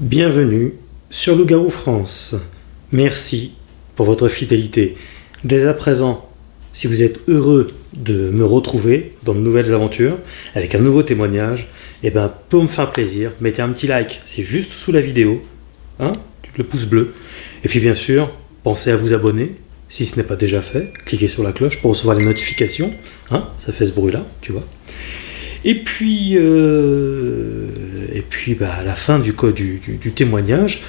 Bienvenue sur Loup-Garou France. Merci pour votre fidélité. Dès à présent, si vous êtes heureux de me retrouver dans de nouvelles aventures, avec un nouveau témoignage, pour me faire plaisir, mettez un petit like, c'est juste sous la vidéo, hein, le pouce bleu. Et puis bien sûr, pensez à vous abonner, si ce n'est pas déjà fait. Cliquez sur la cloche pour recevoir les notifications, hein, ça fait ce bruit-là, tu vois. Et puis à la fin du témoignage,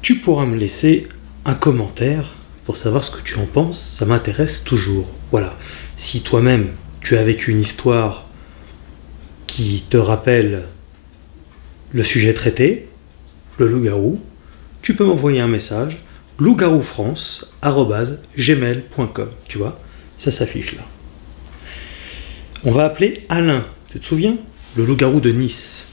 tu pourras me laisser un commentaire pour savoir ce que tu en penses. Ça m'intéresse toujours. Voilà. Si toi-même, tu as vécu une histoire qui te rappelle le sujet traité, le loup-garou, tu peux m'envoyer un message, loup-garoufrance@gmail.com. Tu vois, ça s'affiche là. On va appeler Alain. Tu te souviens? Le loup-garou de Nice.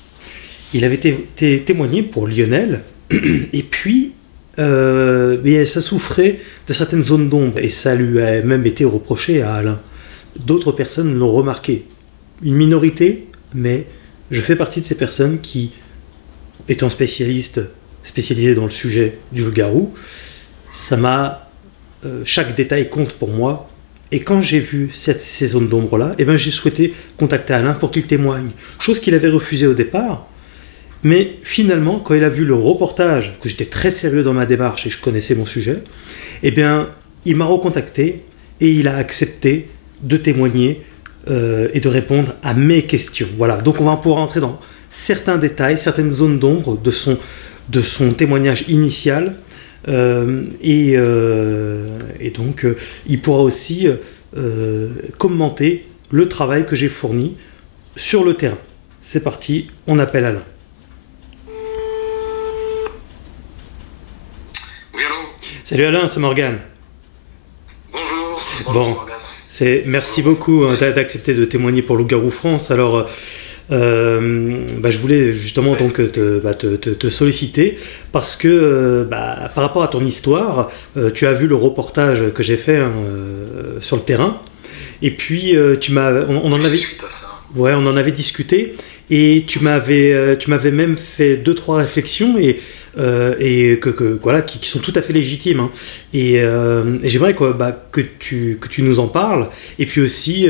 Il avait témoigné pour Lionel, et puis ça souffrait de certaines zones d'ombre, et ça lui a même été reproché à Alain. D'autres personnes l'ont remarqué. Une minorité, mais je fais partie de ces personnes qui, étant spécialisé dans le sujet du loup-garou, chaque détail compte pour moi. Et quand j'ai vu ces zones d'ombre-là, j'ai souhaité contacter Alain pour qu'il témoigne. Chose qu'il avait refusée au départ. Mais finalement, quand il a vu le reportage, que j'étais très sérieux dans ma démarche et je connaissais mon sujet, il m'a recontacté et il a accepté de témoigner et de répondre à mes questions. Voilà, donc on va pouvoir entrer dans certains détails, certaines zones d'ombre de son témoignage initial. Et donc il pourra aussi commenter le travail que j'ai fourni sur le terrain. C'est parti, on appelle Alain. Oui, allô? Salut Alain, c'est Morgane. Bonjour. Bon, Morgane. Merci beaucoup d'accepter de témoigner pour Loup-Garou France. Alors, je voulais justement donc te solliciter parce que par rapport à ton histoire, tu as vu le reportage que j'ai fait sur le terrain, et puis on en avait discuté, et tu m'avais même fait 2-3 réflexions qui sont tout à fait légitimes, hein. Et j'aimerais que tu nous en parles, et puis aussi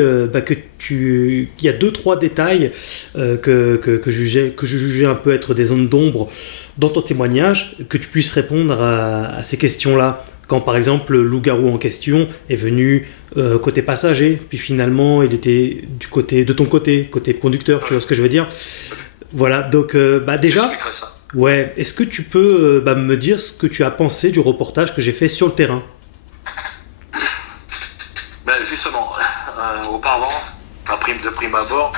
qu'il y a 2-3 détails que je jugeais un peu être des zones d'ombre dans ton témoignage, que tu puisses répondre à ces questions-là. Quand par exemple le loup-garou en question est venu côté passager, puis finalement il était de ton côté conducteur, tu vois ce que je veux dire? Voilà, donc déjà, ouais, est-ce que tu peux me dire ce que tu as pensé du reportage que j'ai fait sur le terrain? Justement, auparavant, de prime abord,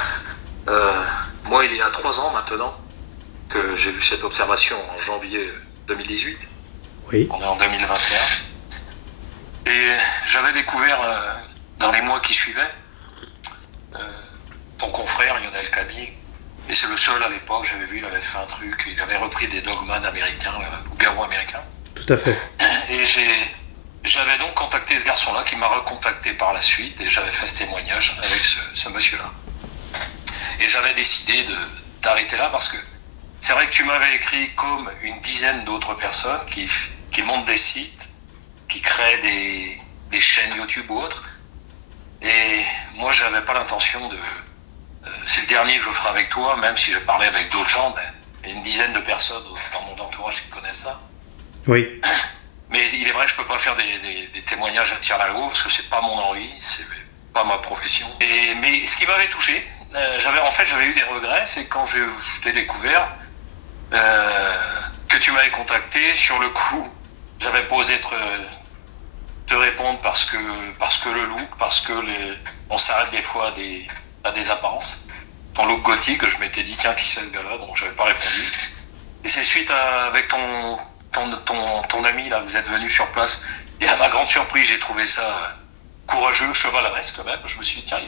moi il y a 3 ans maintenant que j'ai vu cette observation en janvier 2018. Oui. On est en 2021. Et j'avais découvert dans les mois qui suivaient ton confrère Lionel Camille, et c'est le seul à l'époque, j'avais vu, il avait fait un truc, il avait repris des dogmas américains, loup-garou américain. Tout à fait. Et j'avais donc contacté ce garçon-là qui m'a recontacté par la suite, et j'avais fait ce témoignage avec ce monsieur-là. Et j'avais décidé d'arrêter là parce que c'est vrai que tu m'avais écrit comme une dizaine d'autres personnes qui montent des sites, qui créent des chaînes YouTube ou autres. Et moi, je n'avais pas l'intention de... c'est le dernier que je ferai avec toi, même si j'ai parlé avec d'autres gens, mais une dizaine de personnes dans mon entourage qui connaissent ça. Oui. Mais il est vrai que je ne peux pas faire des témoignages à tire-larigot parce que c'est pas mon envie, c'est pas ma profession. Mais ce qui m'avait touché, j'avais eu des regrets, c'est quand je t'ai découvert que tu m'avais contacté. Sur le coup, j'avais pas osé te répondre parce que le look, parce que on s'arrête des fois à des apparences. Ton look gothique, je m'étais dit tiens, qui c'est ce gars-là, donc j'avais pas répondu. Et c'est suite avec ton ami là, vous êtes venu sur place, et à ma grande surprise, j'ai trouvé ça courageux, chevaleresque quand même. Je me suis dit tiens,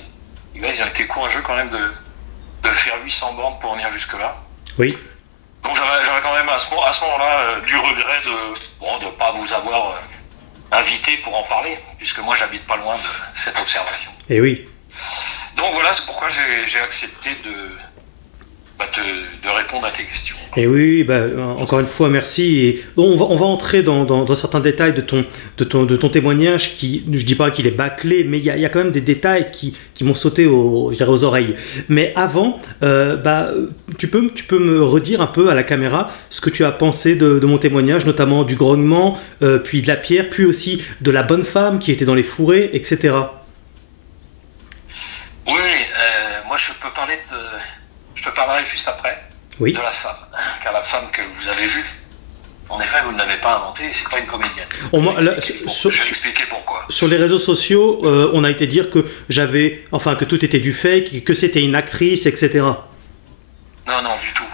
ils ont été courageux quand même de faire 800 bornes pour venir jusque là. Oui. Donc j'avais quand même à ce moment-là du regret de ne pas vous avoir invité pour en parler, puisque moi j'habite pas loin de cette observation. Et oui. Donc voilà, c'est pourquoi j'ai accepté de répondre à tes questions. Et oui, bah, encore une fois, merci. Et on va entrer dans certains détails de ton témoignage qui, je dis pas qu'il est bâclé, mais il y a quand même des détails qui m'ont sauté aux oreilles. Mais avant, tu peux me redire un peu à la caméra ce que tu as pensé de mon témoignage, notamment du grognement, puis de la pierre, puis aussi de la bonne femme qui était dans les fourrés, etc. Oui, moi je te parlerai juste après. Oui. De la femme, car la femme que vous avez vue, en effet, vous ne l'avez pas inventée, c'est pas une comédienne. Je vais expliquer pourquoi. Sur les réseaux sociaux, on a été dire que que tout était du fake, que c'était une actrice, etc. Non, du tout.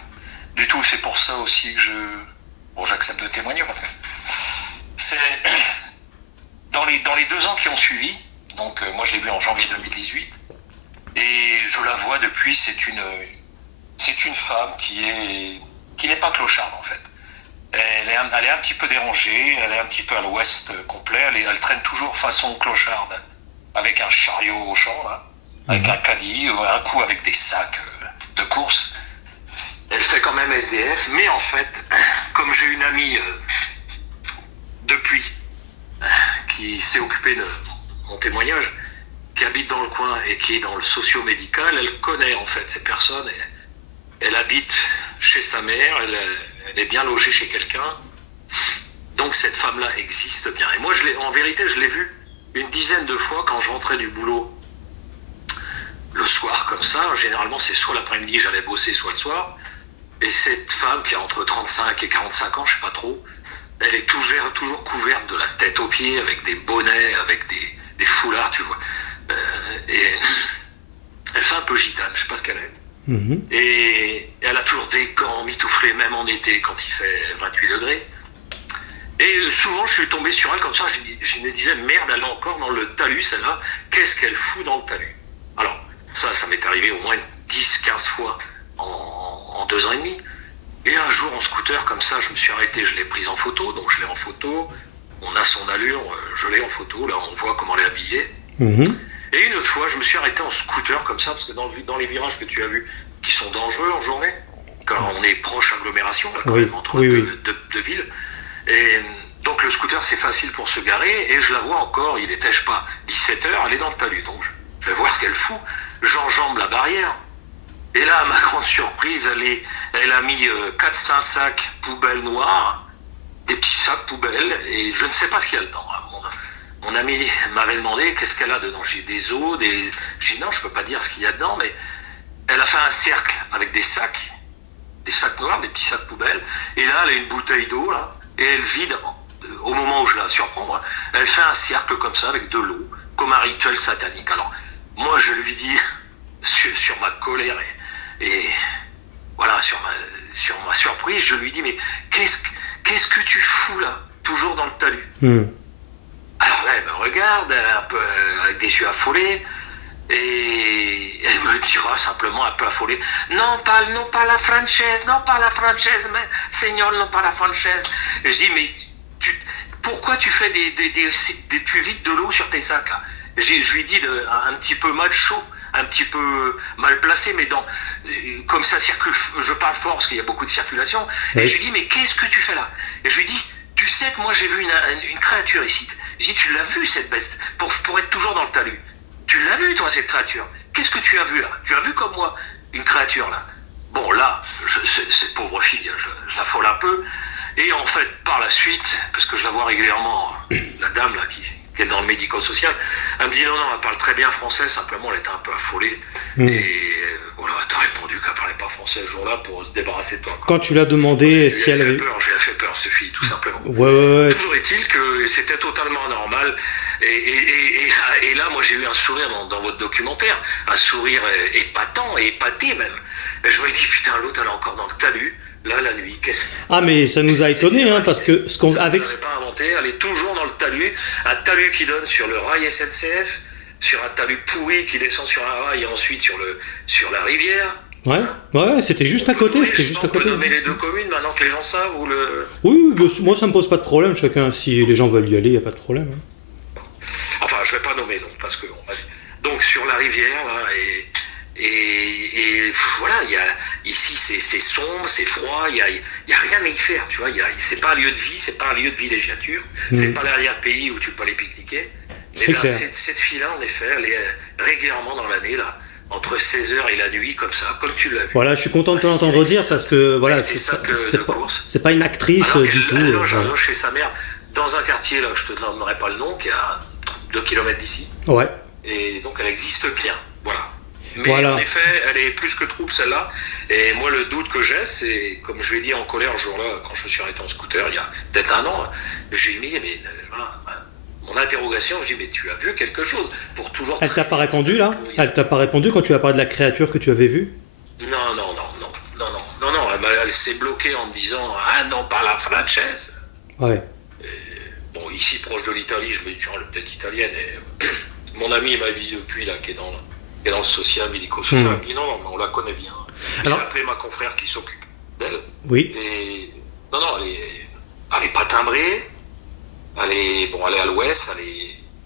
Du tout, c'est pour ça aussi que j'accepte de témoigner, parce que c'est dans les 2 ans qui ont suivi, donc moi je l'ai vue en janvier 2018, et je la vois depuis, c'est une femme qui n'est pas clocharde en fait. Elle est un petit peu dérangée, elle est un petit peu à l'ouest complet, elle traîne toujours façon clocharde, avec un chariot au champ, là, avec un caddie, un coup avec des sacs de course. Elle fait quand même SDF, mais en fait, comme j'ai une amie depuis qui s'est occupée de mon témoignage, qui habite dans le coin et qui est dans le socio-médical, elle connaît en fait ces personnes. Elle habite chez sa mère, elle est bien logée chez quelqu'un. Donc cette femme-là existe bien. Et moi, en vérité, je l'ai vue une dizaine de fois quand je rentrais du boulot le soir comme ça. Généralement, c'est soit l'après-midi, j'allais bosser, soit le soir. Et cette femme qui a entre 35 et 45 ans, je sais pas trop, elle est toujours couverte de la tête aux pieds avec des bonnets, avec des foulards, tu vois. Et elle fait un peu gitane, je sais pas ce qu'elle est. Et elle a toujours des gants mitouflés, même en été quand il fait 28 degrés. Et souvent je suis tombé sur elle comme ça, je me disais merde, elle est encore dans le talus celle-là, qu'est-ce qu'elle fout dans le talus? Alors ça m'est arrivé au moins 10-15 fois en 2 ans et demi. Et un jour en scooter comme ça, je me suis arrêté, je l'ai prise en photo, donc je l'ai en photo, on a son allure, je l'ai en photo, là on voit comment elle est habillée. Et une autre fois, je me suis arrêté en scooter comme ça, parce que dans les virages que tu as vus, qui sont dangereux en journée, car on est proche agglomération, là, quand même, entre deux villes. Et donc le scooter, c'est facile pour se garer, et je la vois encore, il était, je sais pas, 17h, elle est dans le talus, donc je vais voir ce qu'elle fout. J'enjambe la barrière, et là, à ma grande surprise, elle a mis 4-5 sacs poubelles noires, des petits sacs poubelles, et je ne sais pas ce qu'il y a dedans. Mon ami m'avait demandé qu'est-ce qu'elle a dedans. J'ai des os, j'ai dit non, je peux pas dire ce qu'il y a dedans, mais elle a fait un cercle avec des sacs noirs, des petits sacs poubelles, et là elle a une bouteille d'eau là, et elle vide, au moment où je la surprends, hein, elle fait un cercle comme ça avec de l'eau, comme un rituel satanique. Alors moi je lui dis, sur ma colère et voilà, sur ma surprise, je lui dis mais qu'est-ce que tu fous là, toujours dans le talus? Alors là, elle me regarde, un peu avec des yeux affolés, et elle me dira simplement un peu affolée, non pas la française, mais Seigneur, non pas la française. Et je dis, mais pourquoi tu fais tu vides de l'eau sur tes sacs là? Je lui dis un petit peu macho, un petit peu mal placé, mais comme ça circule, je parle fort parce qu'il y a beaucoup de circulation, et je lui dis, mais qu'est-ce que tu fais là? Et je lui dis, tu sais que moi j'ai vu une créature ici. Je dis, tu l'as vu cette bête, pour être toujours dans le talus. Tu l'as vu toi cette créature? Qu'est-ce que tu as vu là? Tu as vu comme moi une créature là? Bon là, cette pauvre fille, je l'affole un peu. Et en fait, par la suite, parce que je la vois régulièrement, la dame là qui est dans le médico-social, elle me dit non, elle parle très bien français, simplement elle était un peu affolée. Et voilà, t'as répondu qu'elle parlait pas français ce jour-là pour se débarrasser de toi, quoi. Quand tu l'as demandé si elle avait... Je lui ai fait peur, cette fille, tout simplement. Ouais. Toujours est-il que c'était totalement normal. Et là, moi, j'ai eu un sourire dans votre documentaire, un sourire épatant et épaté même. Et je me dis, putain, l'autre, elle est encore dans le talus, là, la nuit, qu'est-ce... Ah, mais ça nous a étonnés, hein, parce que ce qu'on... Je n'avais pas inventé, elle est toujours dans le talus, un talus qui donne sur le rail SNCF, sur un talus pourri qui descend sur un rail et ensuite sur la rivière. Ouais, c'était juste à côté. On peut nommer les 2 communes maintenant que les gens savent ou le... Oui, moi ça me pose pas de problème, chacun, si les gens veulent y aller, il n'y a pas de problème. Hein. Enfin, je vais pas nommer donc, parce que... Donc sur la rivière, là, Et voilà, ici c'est sombre, c'est froid, il y a rien à y faire, tu vois. C'est pas un lieu de vie, c'est pas un lieu de villégiature, c'est pas l'arrière-pays où tu peux aller pique-niquer. Mais là, cette fille-là, en effet, elle est régulièrement dans l'année, là, entre 16h et la nuit, comme ça, comme tu l'as vu. Voilà, je suis content de t'entendre dire parce que voilà, c'est pas une actrice du tout. Elle loge chez sa mère dans un quartier, là, je te donnerai pas le nom, qui est à 2 km d'ici. Ouais. Et donc elle existe bien, voilà. Mais voilà. En effet, elle est plus que trouble celle-là. Et moi, le doute que j'ai, c'est, comme je lui ai dit en colère ce jour-là, quand je me suis arrêté en scooter, il y a peut-être un an, je lui ai dit, mais voilà, mon interrogation, je dis, mais tu as vu quelque chose pour toujours. Elle t'a pas répondu là? Elle t'a pas répondu quand tu as parlé de la créature que tu avais vue? Non. Elle s'est bloquée en me disant, ah non, pas la Frances. Ouais. Bon, ici, proche de l'Italie, je me dis, elle est peut-être italienne. Et mon ami m'a dit depuis, là, qui est dans le social, médico-social, il dit non, mais on la connaît bien. J'ai appelé ma confrère qui s'occupe d'elle. Oui. Et non, elle est pas timbrée. Elle est à l'ouest,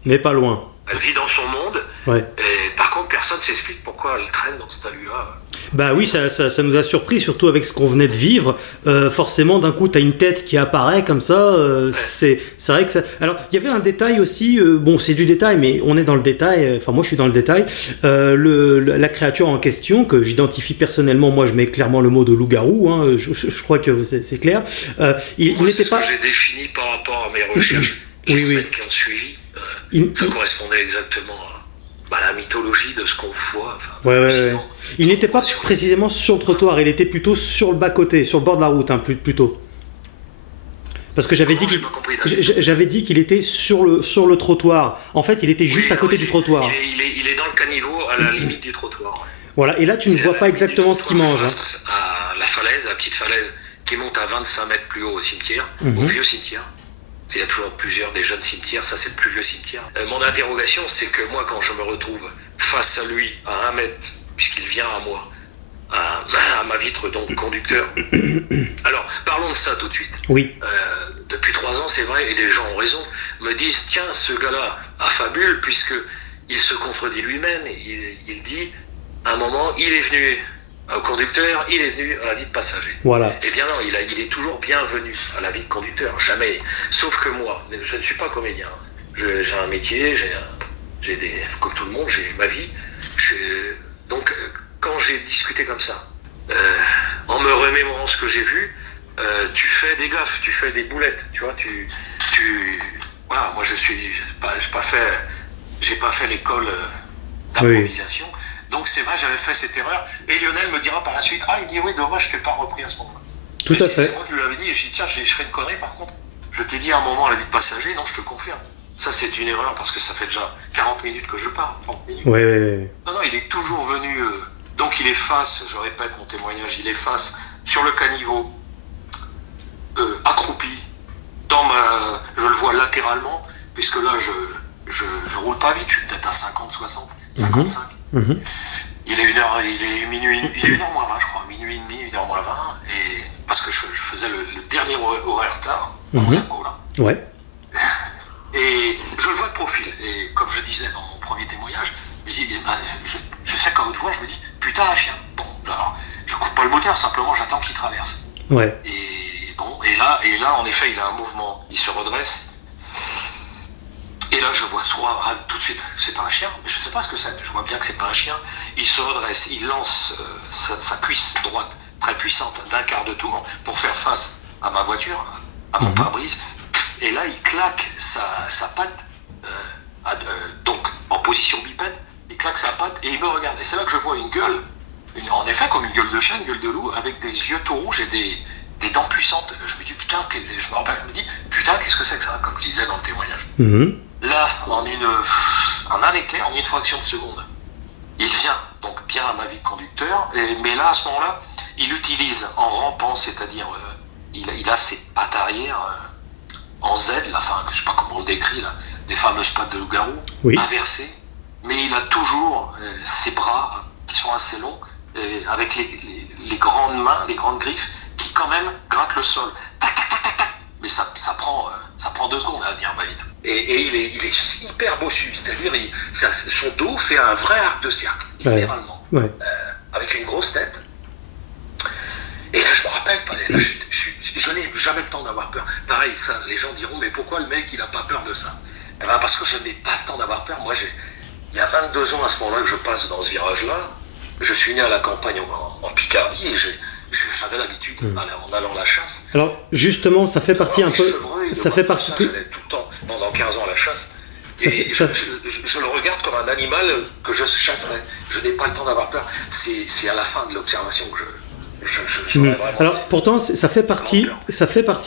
mais pas loin. Elle vit dans son monde. Ouais. Et par contre, personne ne s'explique pourquoi elle traîne dans cet talus-là. Bah oui, ça nous a surpris, surtout avec ce qu'on venait de vivre. Forcément, d'un coup, tu as une tête qui apparaît comme ça. C'est vrai que ça... Alors, il y avait un détail aussi. Bon, c'est du détail, mais on est dans le détail. Enfin, moi, je suis dans le détail. La créature en question, que j'identifie personnellement, moi, je mets clairement le mot de loup-garou. Hein, je crois que c'est clair. Il n'était pas... ce que j'ai défini par rapport à mes recherches. Les semaines qui ont suivi. Ça correspondait exactement à la mythologie de ce qu'on voit. Enfin, ouais. Il n'était pas précisément sur le trottoir, il était plutôt sur le bas-côté, sur le bord de la route, hein, plutôt. Parce que j'avais dit qu'il était sur le trottoir. En fait, il était juste à côté du trottoir. Il est dans le caniveau, à la limite du trottoir. Voilà, et là, tu ne vois pas exactement ce qu'il mange. Face à la falaise, la petite falaise, qui monte à 25 mètres plus haut au cimetière, au vieux cimetière. Il y a toujours des jeunes cimetières, ça c'est le plus vieux cimetière. Mon interrogation, c'est que moi, quand je me retrouve face à lui, à 1 mètre, puisqu'il vient à moi, à ma vitre, donc conducteur. Alors, parlons de ça tout de suite. Oui. Depuis 3 ans, c'est vrai, et les gens ont raison, me disent, tiens, ce gars-là affabule, puisqu'il se contredit lui-même, il dit, à un moment, il est venu au conducteur, il est venu à la vie de passager. Voilà. Eh bien non, il est toujours bienvenu à la vie de conducteur, jamais. Sauf que moi, je ne suis pas comédien. J'ai un métier, comme tout le monde, j'ai ma vie. Donc, quand j'ai discuté comme ça, en me remémorant ce que j'ai vu, tu fais des gaffes, tu fais des boulettes, tu vois, voilà, moi j'ai pas fait l'école d'improvisation. Oui. Donc c'est vrai, j'avais fait cette erreur. Et Lionel me dira par la suite, il dit oui, dommage, je t'ai pas repris à ce moment-là. Tout à fait. C'est moi qui lui avais dit, et je dis tiens, je fais une connerie par contre. Je t'ai dit à un moment à la vie de passager, non, je te confirme. Ça c'est une erreur parce que ça fait déjà 40 minutes que je parle. 30 minutes. Ouais. Non, il est toujours venu. Donc il est face, je répète mon témoignage, il est face sur le caniveau, accroupi, je le vois latéralement, puisque là je roule pas vite, je suis peut-être à 50, 60, 55. Il est 1h moins 20, je crois, minuit et demi, 1h moins 20, et parce que je faisais le dernier horaire tard, à Monaco, là. Ouais. Et je le vois de profil, et comme je disais dans mon premier témoignage, je sais qu'à haute voix, je me dis, putain, un chien. Bon, alors, je coupe pas le moteur, simplement j'attends qu'il traverse. Ouais. Et bon, et là, en effet, il a un mouvement, il se redresse. Et là, je vois tout de suite, c'est pas un chien, mais je sais pas ce que c'est, je vois bien que c'est pas un chien. Il se redresse, il lance sa cuisse droite très puissante d'un quart de tour pour faire face à ma voiture, à mon pare-brise. Et là, il claque sa patte, donc en position bipède, il claque sa patte et il me regarde. Et c'est là que je vois une gueule, en effet comme une gueule de chien, une gueule de loup, avec des yeux tout rouges et des dents puissantes. Je me dis, putain, je me rappelle, je me dis, putain, qu'est-ce que c'est que ça, comme je disais dans le témoignage. Là, en un éclair, en une fraction de seconde, il vient donc bien à ma vie de conducteur, mais là, à ce moment-là, il utilise en rampant, c'est-à-dire, il a ses pattes arrière en Z, enfin, je sais pas comment on le décrit, là, les fameuses pattes de loup-garou, inversées, mais il a toujours ses bras qui sont assez longs, avec les grandes mains, les grandes griffes, qui quand même grattent le sol. Tac, tac, tac, tac, tac. mais ça prend 2 secondes à dire, va vite. Et il est hyper bossu, c'est-à-dire son dos fait un vrai arc de cercle, littéralement, avec une grosse tête. Et là, je me rappelle, là, je n'ai jamais le temps d'avoir peur. Pareil, ça, les gens diront, mais pourquoi le mec, il n'a pas peur de ça? Eh ben, parce que je n'ai pas le temps d'avoir peur. Moi, il y a 22 ans, à ce moment-là, que je passe dans ce virage-là. Je suis né à la campagne en Picardie et j'avais l'habitude, en allant à la chasse. Alors, justement, ça fait partie un peu... Ça fait partie... J'allais tout le temps, pendant 15 ans, à la chasse. Je le regarde comme un animal que je chasserais. Je n'ai pas le temps d'avoir peur. C'est à la fin de l'observation que Alors pourtant ça fait partie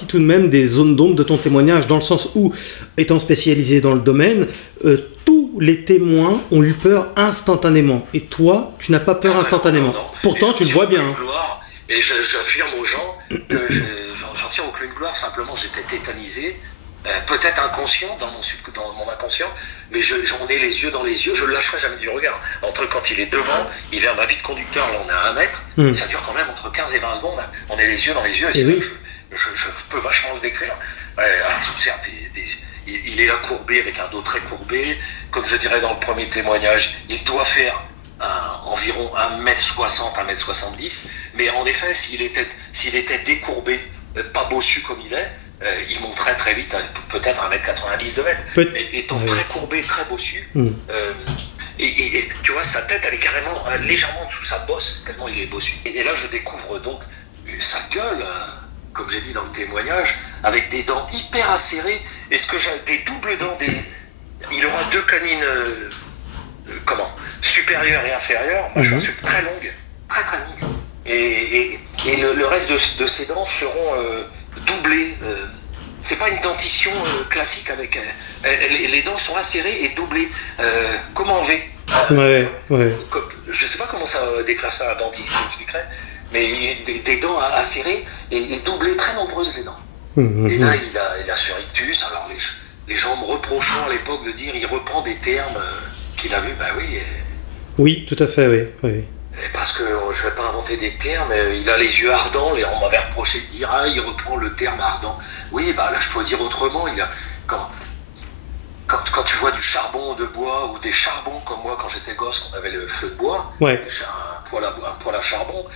tout de même des zones d'ombre de ton témoignage, dans le sens où, étant spécialisé dans le domaine, tous les témoins ont eu peur instantanément, et toi tu n'as pas peur instantanément. Non. Pourtant tu le vois bien. Et j'affirme aux gens que j'en tire aucune gloire, simplement j'étais tétanisé, peut-être inconscient dans mon inconscient, mais j'en ai les yeux dans les yeux, je ne le lâcherai jamais du regard. Entre quand il est devant, il est à ma vie de conducteur, là on est à 1 mètre, ça dure quand même entre 15 et 20 secondes, on est les yeux dans les yeux, et je peux vachement le décrire. Il est là courbé, avec un dos très courbé, comme je dirais dans le premier témoignage, il doit faire environ 1m60, 1m70, mais en effet, s'il était décourbé, pas bossu comme il est, il monterait très vite, peut-être 1m90, 2 mètres. Étant très courbé, très bossu, et tu vois, sa tête, elle est carrément légèrement en dessous de sa bosse, tellement il est bossu. Et là, je découvre donc sa gueule, comme j'ai dit dans le témoignage, avec des dents hyper acérées, et des doubles dents, il aura 2 canines, supérieures et inférieures, très longues, très très longues. Et le reste de ses dents seront doublées. C'est pas une dentition classique avec. Les dents sont acérées et doublées, comme en V. Je sais pas comment ça décrire ça à un dentiste, il expliquerait, mais des dents acérées et doublées, très nombreuses les dents. Et là, il a ce rictus. Alors les gens me reprochant à l'époque de dire il reprend des termes qu'il a vus, oui. Oui, tout à fait, oui. Parce que je ne vais pas inventer des termes, il a les yeux ardents, et on m'avait reproché de dire il reprend le terme ardent. Oui, là je peux dire autrement. Quand tu vois du charbon de bois ou des charbons comme moi quand j'étais gosse, on avait le feu de bois, un poêle à charbon,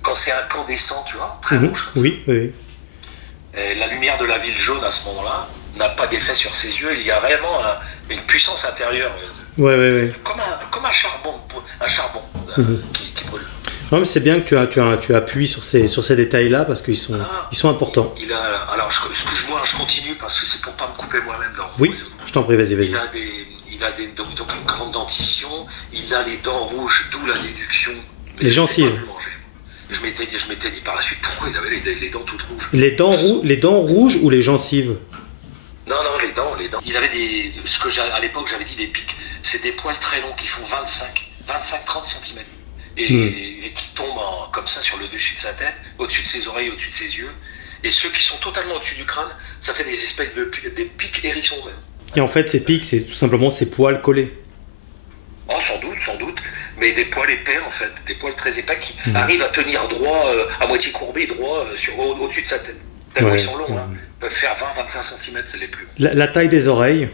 quand c'est incandescent, tu vois, très rouge. Oui. Et la lumière de la ville jaune à ce moment-là n'a pas d'effet sur ses yeux. Il y a réellement une puissance intérieure. Comme un charbon qui brûle. Non, mais c'est bien que tu appuies sur ces détails-là, parce qu'ils sont importants. Alors, excuse-moi, je continue parce que c'est pour pas me couper moi-même. Oui, je t'en prie, vas-y. Il a donc une grande dentition, il a les dents rouges, d'où la déduction. Les gencives. Je m'étais dit par la suite pourquoi il avait les dents toutes rouges. Les dents rouges ou les gencives? Non, les dents. Il avait à l'époque j'avais dit des pics. C'est des poils très longs qui font 25-30 cm et qui tombent comme ça sur le dessus de sa tête, au-dessus de ses oreilles, au-dessus de ses yeux. Et ceux qui sont totalement au-dessus du crâne, ça fait des espèces des pics hérissons même. Et en fait, ces pics, c'est tout simplement ces poils collés. Oh, sans doute, mais des poils épais en fait, des poils très épais qui arrivent à tenir droit, à moitié courbés, droit au-dessus de sa tête. Tellement ils sont longs, ils peuvent faire 20-25 cm, c'est les plus longs. La taille des oreilles?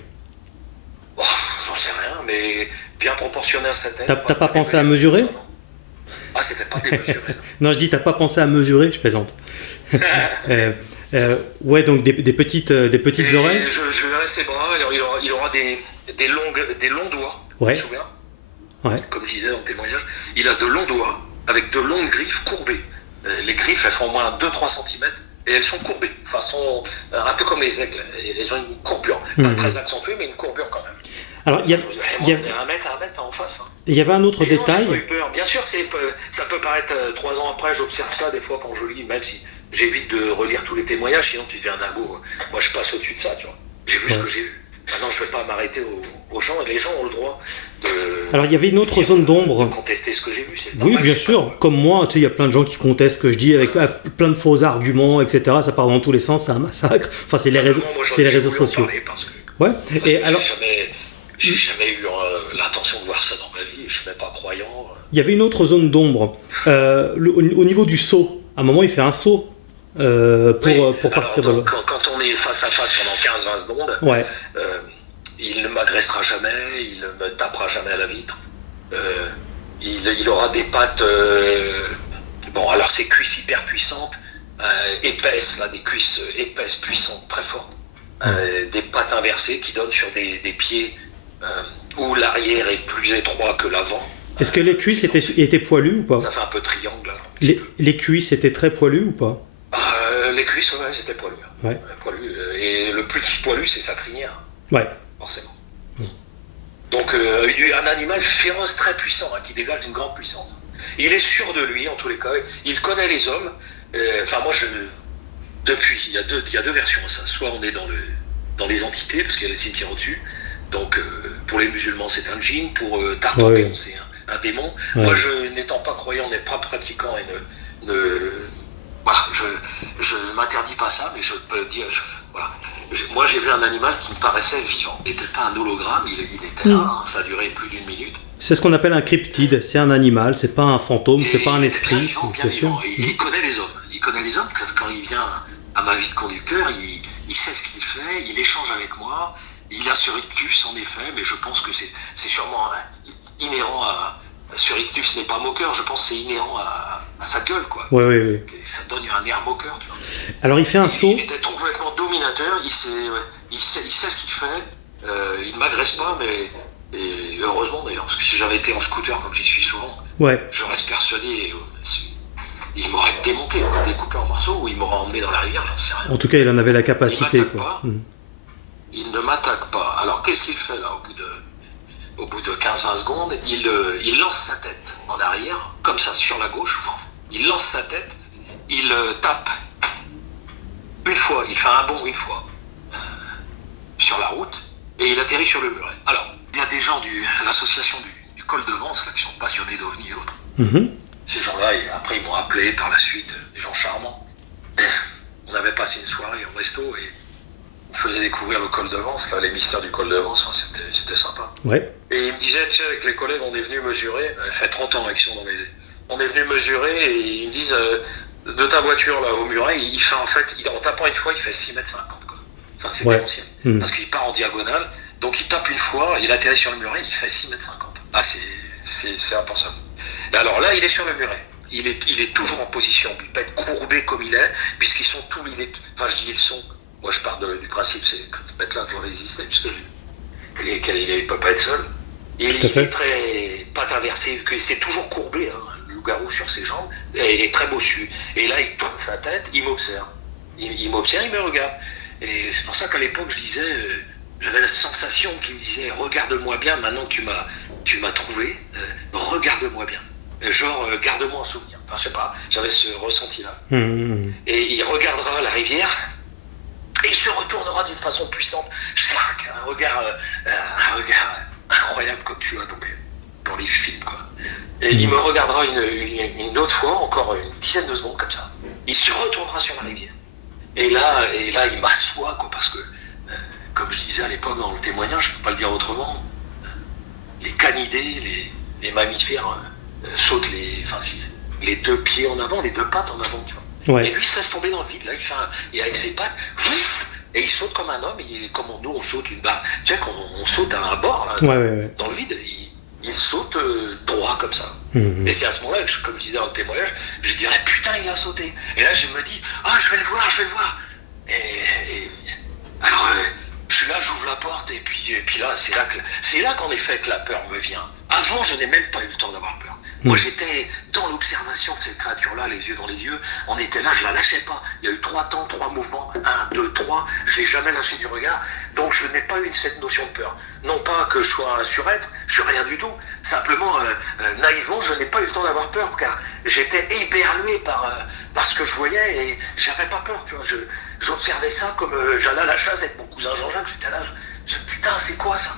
J'en sais rien, mais bien proportionné à sa tête. T'as pas pensé à mesurer? Ah, c'était pas démesuré. Non, je dis, t'as pas pensé à mesurer, je plaisante. Donc des petites oreilles. Je verrai ses bras, alors il aura des longs doigts, je me souviens. Comme je disais dans le témoignage, il a de longs doigts avec de longues griffes courbées. Les griffes, elles font au moins 2-3 cm et elles sont courbées, façon un peu comme les aigles. Elles ont une courbure, pas très accentuée, mais une courbure quand même. Alors, il y a un mètre en face. Il y avait un autre détail. J'ai pas eu peur. Bien sûr, ça peut paraître 3 ans après, j'observe ça des fois quand je lis, même si j'évite de relire tous les témoignages, sinon tu deviens dingo. Moi, je passe au-dessus de ça, tu vois. J'ai vu ce que j'ai vu. Maintenant, je ne vais pas m'arrêter aux gens, et les gens ont le droit de. Alors, il y avait une autre zone d'ombre. De contester ce que j'ai vu. Oui, bien sûr. Comme moi, tu sais, il y a plein de gens qui contestent ce que je dis avec plein de faux arguments, etc. Ça part dans tous les sens, c'est un massacre. Enfin, c'est les réseaux sociaux. Et alors. J'ai jamais eu l'intention de voir ça dans ma vie, je ne suis même pas croyant. Il y avait une autre zone d'ombre. Au niveau du saut, à un moment il fait un saut pour partir de là. Quand on on est face à face pendant 15-20 secondes, Ouais. Il ne m'agressera jamais, il ne me tapera jamais à la vitre. Il aura des pattes, bon, alors ses cuisses hyper puissantes, épaisses, là, des cuisses épaisses, puissantes, très fortes. Des pattes inversées qui donnent sur des pieds où l'arrière est plus étroit que l'avant. Est-ce que les cuisses étaient poilues ou pas? Ça fait un peu triangle. Les cuisses étaient très poilues ou pas? Les cuisses, ouais, c'était poilu. Ouais. Poilu. Et le plus poilu, c'est sa crinière. Ouais. Forcément. Donc, un animal féroce, très puissant, hein, qui dégage une grande puissance. Il est sûr de lui, en tous les cas. Il connaît les hommes. Enfin, moi, depuis, il y a deux versions à ça. Soit on est dans les entités, parce qu'il y a les cimetières au-dessus. Donc, pour les musulmans, c'est un djinn. Pour Tartampion, c'est un démon. Ouais. Moi, n'étant pas croyant, n'est pas pratiquant et voilà, je ne m'interdis pas ça, mais je peux dire, voilà. Moi, j'ai vu un animal qui me paraissait vivant. Il n'était pas un hologramme, il était là, hein, ça a duré plus d'une minute. C'est ce qu'on appelle un cryptide, c'est un animal, c'est pas un fantôme, c'est pas un esprit. Vivant, bien vivant. Il connaît les hommes, quand il vient à ma vie de conducteur, il sait ce qu'il fait, il échange avec moi, il a ce rictus en effet, mais je pense que c'est sûrement inhérent à... Ce rictus n'est pas moqueur, je pense que c'est inhérent à sa gueule, quoi. Oui. Ça donne un air moqueur, tu vois. Alors il fait un saut. Il était complètement dominateur, il sait ce qu'il fait, il ne m'agresse pas, mais heureusement d'ailleurs, parce que si j'avais été en scooter comme j'y suis souvent, je reste persuadé, il m'aurait démonté, découpé en morceaux, ou il m'aurait emmené dans la rivière, j'en sais rien. En tout cas, il en avait la capacité, quoi. Il ne m'attaque pas. Alors qu'est-ce qu'il fait là, au bout de 15-20 secondes, il lance sa tête en arrière, comme ça sur la gauche, il lance sa tête, il tape une fois, il fait un bond une fois sur la route, et il atterrit sur le muret. Alors, il y a des gens de l'association du col de Vence là, qui sont passionnés d'OVNI et autres. Ces gens-là, après ils m'ont appelé par la suite, des gens charmants. On avait passé une soirée au resto et on faisait découvrir le col de Vence, là, les mystères du col de Vence, c'était sympa. Ouais. Et il me disait, tu sais, avec les collègues, on est venu mesurer, ça fait 30 ans qu'ils sont dans les... On est venu mesurer et ils me disent, de ta voiture là au muret, il fait en fait, en tapant une fois, il fait 6,50 m, quoi. Enfin, c'est démentiel. Parce qu'il part en diagonale, donc il tape une fois, il atterrit sur le muret, il fait 6,50 m. Ah, c'est impensable. Et alors là, il est sur le muret. Il est toujours en position, il peut être courbé comme il est, puisqu'ils sont tous... Enfin, je dis ils sont... Moi, je pars du principe, c'est que ce bête-là doit résister, puisque il ne peut pas être seul. Et il est très patte inversée, c'est toujours courbé, hein, le loup-garou sur ses jambes, et très bossu. Et là, il tourne sa tête, il m'observe. Il m'observe, il me regarde. Et c'est pour ça qu'à l'époque, je disais, j'avais la sensation qu'il me disait, regarde-moi bien, maintenant que tu m'as trouvé, regarde-moi bien. Genre, garde-moi en souvenir. Enfin, je sais pas, j'avais ce ressenti-là. Et il regardera la rivière, et il se retournera d'une façon puissante. Un regard incroyable comme tu as dans les films, quoi. Et il me regardera une autre fois, encore une dizaine de secondes comme ça. Il se retournera sur la rivière. Et là il m'assoit, quoi, parce que, comme je disais à l'époque dans le témoignage, je peux pas le dire autrement, les canidés, les mammifères sautent les deux pieds en avant, les deux pattes en avant, tu vois. Ouais. Et lui, il se laisse tomber dans le vide, là, et avec ses pattes, et il saute comme un homme, et comme nous, on saute une barre. Tu vois, on saute à un bord, là, dans le vide, il saute droit, comme ça. Et c'est à ce moment-là, comme je disais dans le témoignage, je dirais, putain, il a sauté. Et là, je me dis, je vais le voir. Et alors, je suis là, j'ouvre la porte, et puis là, c'est là qu'en effet que la peur me vient. Avant, je n'ai même pas eu le temps d'avoir peur. Moi, j'étais dans l'observation de cette créature-là, les yeux dans les yeux. On était là, je la lâchais pas. Il y a eu 3 temps, 3 mouvements. 1, 2, 3. Je l'ai jamais lâché du regard. Donc, je n'ai pas eu cette notion de peur. Non pas que je sois un surêtre, je suis rien du tout. Simplement, naïvement, je n'ai pas eu le temps d'avoir peur, car j'étais éberlué par ce que je voyais et j'avais pas peur, tu vois. J'observais ça comme j'allais à la chasse avec mon cousin Jean-Jacques. J'étais là, putain, c'est quoi ça?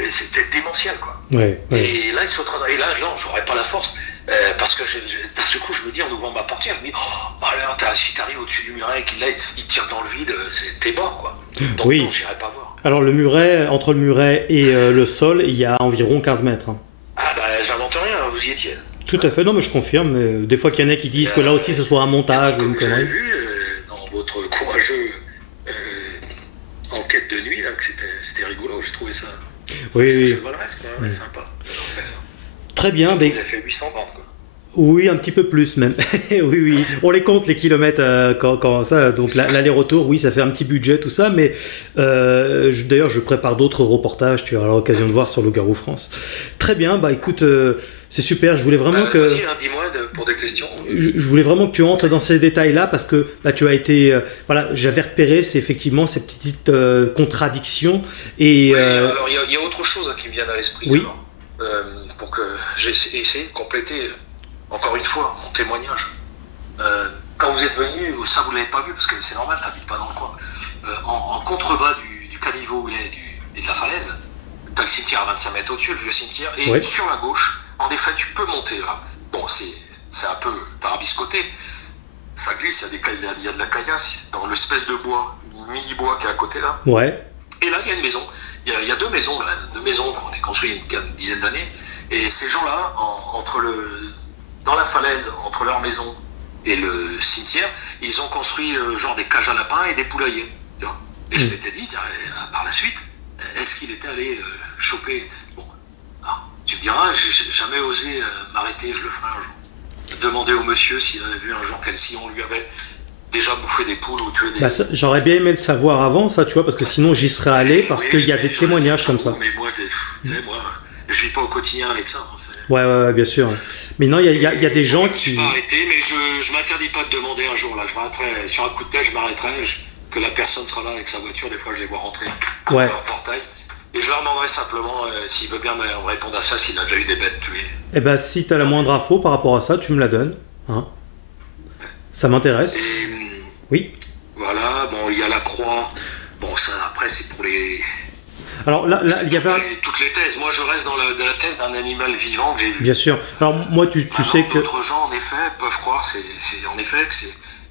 Et c'était démentiel, quoi. Et là, il sautera. Et là, j'aurais pas la force. Parce que d'un seul coup, je me dis, en ouvrant ma portière, je me dis, alors, si t'arrives au-dessus du muret et qu'il tire dans le vide, t'es mort, quoi. Donc, non, j'irai pas voir. Alors, entre le muret et le sol, il y a environ 15 mètres. Hein. Ah, bah, j'invente rien, vous y étiez. Tout à fait, non, mais je confirme. Mais des fois, qu'il y en a qui disent que là aussi, ce soit un montage ou une connerie. Vous avez vu, dans votre courageux que c'était rigolo, j'ai trouvé ça. Oui, C'est oui. chevaleresque, quoi, ouais, sympa. On fait ça. Très bien. Il a fait 800 bandes, quoi. Oui, un petit peu plus même. Oui, oui. On les compte les kilomètres quand ça. Donc l'aller-retour, oui, ça fait un petit budget tout ça. Mais d'ailleurs, je prépare d'autres reportages. Tu auras l'occasion de voir sur Loup-Garou France. Très bien. Bah écoute, c'est super. Je voulais vraiment que. Vas-y, hein, dis-moi pour des questions. Je voulais vraiment que tu entres dans ces détails-là parce que bah, tu as été. Voilà, j'avais repéré effectivement ces petites contradictions. Et, oui, alors il y a autre chose qui me vient à l'esprit. Oui. Alors, pour que j'essaie de compléter. Encore une fois, mon témoignage. Quand vous êtes venu, ça vous ne l'avez pas vu parce que c'est normal, tu n'habites pas dans le coin. En contrebas du caniveau et de la falaise, tu as le cimetière à 25 mètres au-dessus, le vieux cimetière, et ouais. sur la gauche, en effet, tu peux monter là. Bon, c'est un peu tarabiscoté. Ça glisse, il y a de la caillasse dans l'espèce de bois, mini-bois qui est à côté là. Ouais. Et là, il y a une maison. Il y a deux maisons, là, deux maisons qu'on a construites il y a une dizaine d'années. Et ces gens-là, dans la falaise, entre leur maison et le cimetière, ils ont construit genre des cages à lapins et des poulaillers. Tu vois. Et je m'étais dit, par la suite, est-ce qu'il était allé choper... Bon, tu me diras, j'ai jamais osé m'arrêter, je le ferai un jour. Demander au monsieur s'il avait vu un jour si on lui avait déjà bouffé des poules ou tué des... Bah, j'aurais bien aimé le savoir avant, ça, tu vois, parce que sinon j'y serais allé, parce qu'il y a des témoignages comme ça. Mais moi, tu sais, moi, je vis pas au quotidien avec ça. Hein, ouais, bien sûr. Mais non, il y a des gens je qui... Je ne suis pas arrêté, mais je m'interdis pas de demander un jour, là. Je m'arrêterai, sur un coup de tête, je m'arrêterai, que la personne sera là avec sa voiture, des fois je les vois rentrer dans leur portail. Et je leur demanderai simplement s'il veut bien me répondre à ça, s'il a déjà eu des bêtes tuées. Eh ben, si tu as la moindre info par rapport à ça, tu me la donnes. Hein, ça m'intéresse. Oui. Voilà, bon, il y a la croix. Bon, ça, après, c'est pour les... Alors là il y avait... Toutes les thèses. Moi, je reste dans la thèse d'un animal vivant que j'ai vu. Bien sûr. Alors, moi, tu sais que... D'autres gens, en effet, peuvent croire en effet que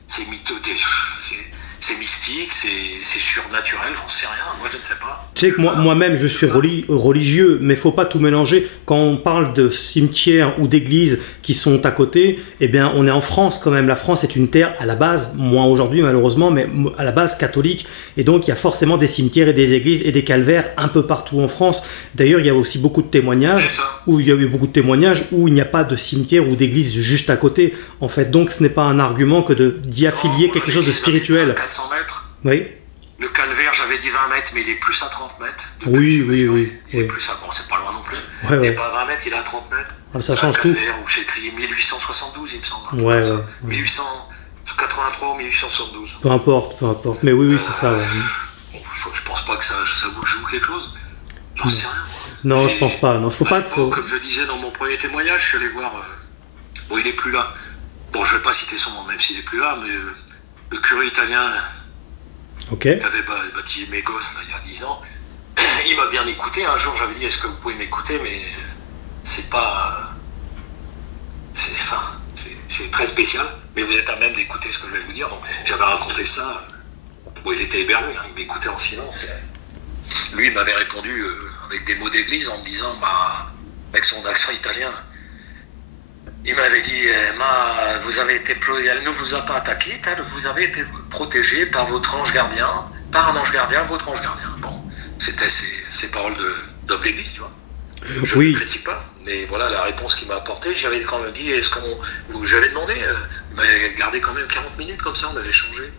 c'est mytho, c'est mystique, c'est surnaturel, j'en sais rien, moi je ne sais pas. Tu sais que moi-même je suis religieux, mais faut pas tout mélanger. Quand on parle de cimetières ou d'églises qui sont à côté, eh bien on est en France quand même. La France est une terre à la base, moins aujourd'hui malheureusement, mais à la base catholique. Et donc il y a forcément des cimetières et des églises et des calvaires un peu partout en France. D'ailleurs il y a aussi beaucoup de témoignages où il y a eu beaucoup de témoignages où il n'y a pas de cimetière ou d'église juste à côté. En fait, donc ce n'est pas un argument que d'y affilier quelque chose de spirituel. 400 mètres. Oui. Le calvaire, j'avais dit 20 mètres, mais il est plus à 30 mètres. Oui. Il est plus à... Bon, c'est pas loin non plus. Ouais. Il n'est pas à 20 mètres, il est à 30 mètres. Ah, ça change tout. Calvaire où j'ai écrit 1872, il me semble. Ouais. 1883 ou 1872. Peu importe. Mais oui, c'est ça. Ouais. Bon, je pense pas que ça vous joue quelque chose. J'en sais rien. Non, je pense pas. Non, faut pas. Comme je disais dans mon premier témoignage, je suis allé voir... Bon, il est plus là. Bon, je vais pas citer son nom, même s'il est plus là, mais le curé italien qui avait baptisé mes gosses là, il y a 10 ans, il m'a bien écouté. Un jour, j'avais dit, est-ce que vous pouvez m'écouter, mais c'est pas... C'est très spécial, mais vous êtes à même d'écouter ce que je vais vous dire. Donc, j'avais raconté ça. Bon, il était hébergé, hein, il m'écoutait en silence. Lui, il m'avait répondu avec des mots d'église en me disant, avec son accent italien, il m'avait dit, elle ne vous a pas attaqué car vous avez été protégé par votre ange gardien, par un ange gardien, votre ange gardien. Bon, c'était ces paroles d'homme d'église, tu vois. Je ne critique pas, mais voilà la réponse qu'il m'a apportée. J'avais quand même dit, j'avais demandé, il m'avait gardé quand même 40 minutes comme ça, on avait échangé.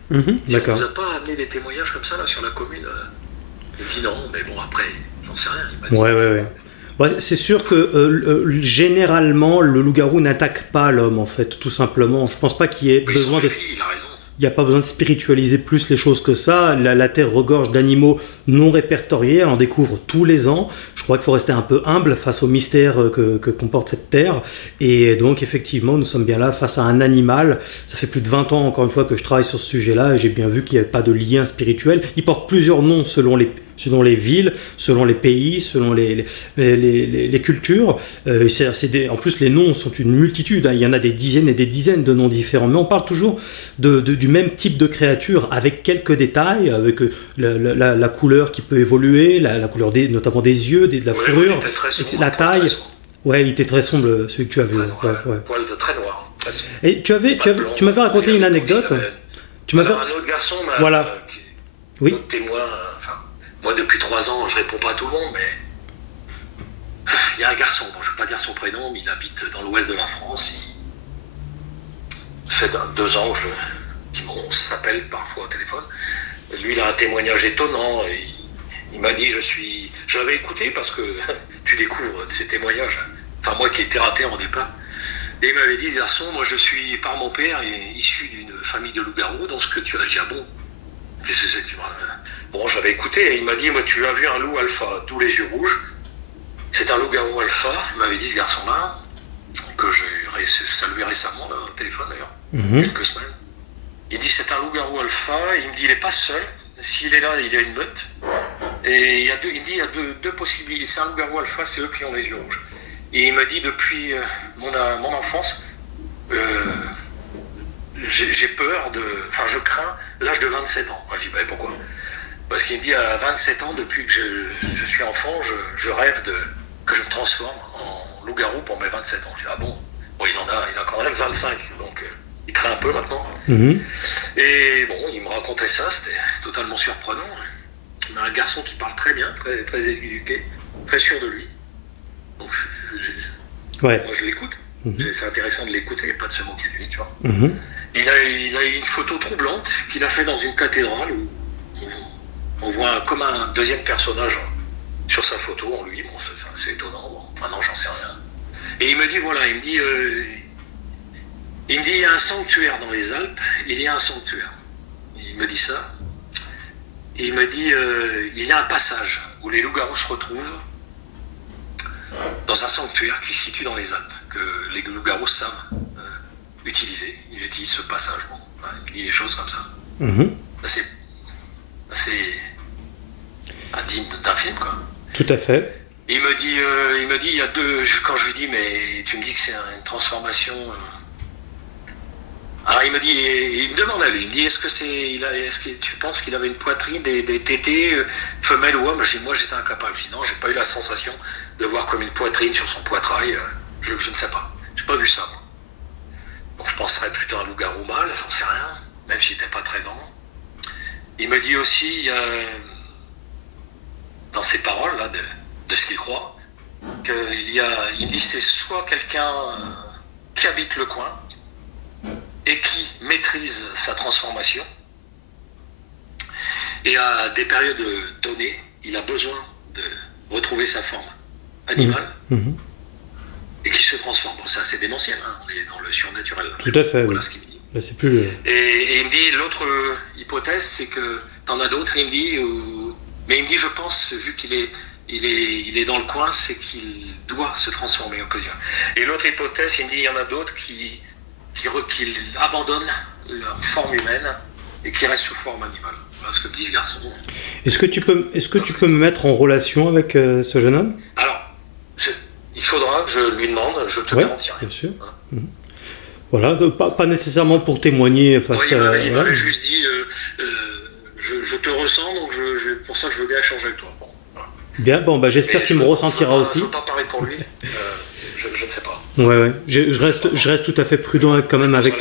D'accord. On vous a pas amené des témoignages comme ça là sur la commune. Il me dit non, mais bon après, j'en sais rien. Il m'a dit, ouais. C'est sûr que généralement le loup-garou n'attaque pas l'homme en fait, tout simplement. Je pense pas qu'il y ait besoin de... Il a raison. Il n'y a pas besoin de spiritualiser plus les choses que ça. La Terre regorge d'animaux non répertoriés, elle en découvre tous les ans. Je crois qu'il faut rester un peu humble face au mystère que comporte cette Terre. Et donc effectivement, nous sommes bien là face à un animal. Ça fait plus de 20 ans, encore une fois, que je travaille sur ce sujet-là, et j'ai bien vu qu'il n'y avait pas de lien spirituel. Il porte plusieurs noms selon les villes, selon les pays, selon les cultures. En plus, les noms sont une multitude. Hein. Il y en a des dizaines et des dizaines de noms différents. Mais on parle toujours du même type de créature, avec quelques détails, avec la couleur qui peut évoluer, la couleur notamment des yeux, de la fourrure, la taille. Ouais, il était très sombre, celui que tu as vu. Poil très noir. Très sombre. Et tu m'avais raconté une anecdote. Un autre garçon, voilà. autre témoin, moi depuis 3 ans, je réponds pas à tout le monde, mais il y a un garçon, bon, je ne vais pas dire son prénom, mais il habite dans l'ouest de la France. Ça fait 2 ans qu'on s'appelle parfois au téléphone. Lui, il a un témoignage étonnant. Il m'a dit, je l'avais écouté parce que tu découvres ces témoignages. Enfin, moi qui étais raté au départ. Et il m'avait dit, garçon, moi je suis par mon père issu d'une famille de loups-garous, donc ce que tu as dit, ah bon, qu'est-ce que c'est que tu m'as... Bon, j'avais écouté et il m'a dit, moi tu as vu un loup alpha, tous les yeux rouges. C'est un loup-garou alpha, il m'avait dit ce garçon-là, que j'ai salué récemment, là, au téléphone d'ailleurs, quelques semaines. Il dit c'est un loup-garou alpha, il me dit il n'est pas seul, s'il est là, il y a une meute. Et il me dit il y a deux possibilités, c'est un loup-garou alpha, c'est eux qui ont les yeux rouges. Et il me dit depuis mon enfance, j'ai peur enfin je crains l'âge de 27 ans. Moi je dis bah, pourquoi? Parce qu'il me dit à 27 ans, depuis que je suis enfant, je rêve que je me transforme en loup-garou pour mes 27 ans. Je dis ah bon, il a quand même 25, donc il craint un peu maintenant. Et bon, il me racontait ça, c'était totalement surprenant. Mais un garçon qui parle très bien, très, très éduqué, très sûr de lui. Donc moi je l'écoute. C'est intéressant de l'écouter, pas de se moquer de lui, tu vois. Il a une photo troublante qu'il a fait dans une cathédrale où on voit comme un deuxième personnage sur sa photo en lui. Bon, c'est étonnant. Bon, maintenant, j'en sais rien. Et il me dit, voilà, il me dit, il y a un sanctuaire dans les Alpes. Il y a un sanctuaire. Il me dit ça. Et il me dit, il y a un passage où les loups-garous se retrouvent dans un sanctuaire qui se situe dans les Alpes, que les loups-garous savent utiliser. Ils utilisent ce passage. Bon, il dit des choses comme ça. C'est digne d'un film, quoi. Tout à fait. Et il me dit, il y a quand je lui dis, mais tu me dis que c'est une transformation. Alors il me dit, il me demande à lui, il me dit, est-ce que tu penses qu'il avait une poitrine, des tétés, femelle ou homme? Moi j'étais incapable. Je dis non, j'ai pas eu la sensation de voir comme une poitrine sur son poitrail. Je ne sais pas. J'ai pas vu ça. Moi. Donc je penserais plutôt à un loup-garou mâle, j'en sais rien, même s'il n'était pas très grand. Il me dit aussi, il y a, dans ses paroles, là, de ce qu'il croit, il me dit c'est soit quelqu'un qui habite le coin et qui maîtrise sa transformation, et à des périodes données, il a besoin de retrouver sa forme animale et qui se transforme. Bon, c'est assez démentiel, hein, on est dans le surnaturel. Tout à fait, voilà oui. Ce qu'il me dit. Là, c'est plus... Et il me dit, l'autre hypothèse, c'est que t'en as d'autres, il me dit, mais il me dit, je pense, vu qu'il est dans le coin, c'est qu'il doit se transformer en occasion. Et l'autre hypothèse, il me dit, il y en a d'autres qui abandonnent leur forme humaine et qui restent sous forme animale. Voilà ce que dit ce garçon. Est-ce que tu peux me mettre en relation avec ce jeune homme? Alors, il faudra que je lui demande, je te garantis rien. Bien sûr. Hein. Voilà, pas nécessairement pour témoigner face à... Il m'avait juste dit, je te ressens, donc pour ça je veux bien échanger avec toi. Bon, voilà. Bien, bon, bah, j'espère qu'il me ressentira aussi. Je ne veux pas parler pour lui, je ne sais pas. Ouais. Je reste tout à fait prudent quand même avec...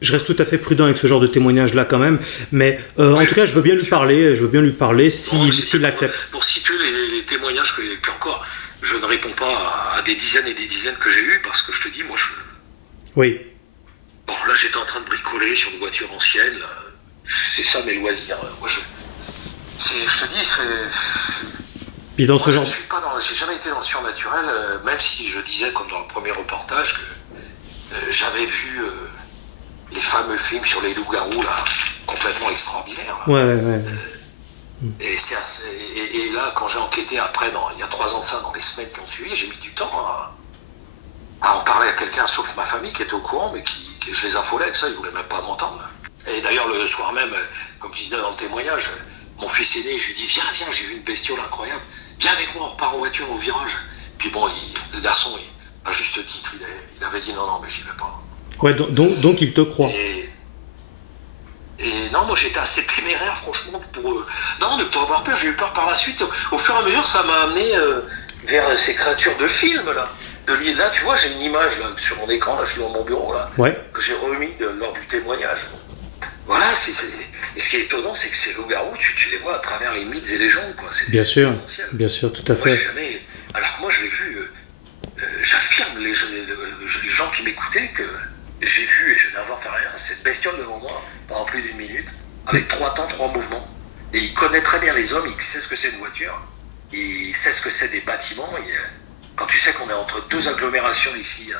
Je reste tout à fait prudent avec ce genre de témoignage-là quand même, mais en tout cas, je veux bien lui parler s'il l'accepte. Pour situer les témoignages que encore, je ne réponds pas à des dizaines et des dizaines que j'ai eues, parce que je te dis, moi, Oui. Bon, là, j'étais en train de bricoler sur une voiture ancienne. C'est ça mes loisirs. Moi, je te dis, Puis dans ce genre... j'ai jamais été dans le surnaturel, même si je disais, comme dans le premier reportage, que j'avais vu les fameux films sur les loups-garous, là, complètement extraordinaires. Ouais. Et là, quand j'ai enquêté après, il y a 3 ans de ça, dans les semaines qui ont suivi, j'ai mis du temps à en parler à quelqu'un, sauf ma famille qui était au courant, mais je les affolais avec ça, ils ne voulaient même pas m'entendre. Et d'ailleurs, le soir même, comme je disais dans le témoignage, mon fils aîné, je lui dis, viens, j'ai vu une bestiole incroyable, viens avec moi, on repart en voiture au virage. Puis bon, ce garçon, à juste titre, il avait dit non, mais j'y vais pas. Ouais, donc il te croit. Et non, moi j'étais assez téméraire, franchement, de pas avoir peur. J'ai eu peur par la suite. Au fur et à mesure, ça m'a amené vers ces créatures de film, là. Là, tu vois, j'ai une image là, sur mon écran, là, je suis dans mon bureau, là, que j'ai remis lors du témoignage. Voilà, et ce qui est étonnant, c'est que ces loups-garous, tu les vois à travers les mythes et légendes, quoi. Bien sûr, tout à fait. Alors que moi, je l'ai vu, j'affirme, les gens qui m'écoutaient, que j'ai vu, et je n'invente rien, cette bestiole devant moi pendant plus d'1 minute, avec 3 temps, 3 mouvements. Et il connaît très bien les hommes, il sait ce que c'est une voiture, il sait ce que c'est des bâtiments. Quand tu sais qu'on est entre 2 agglomérations ici,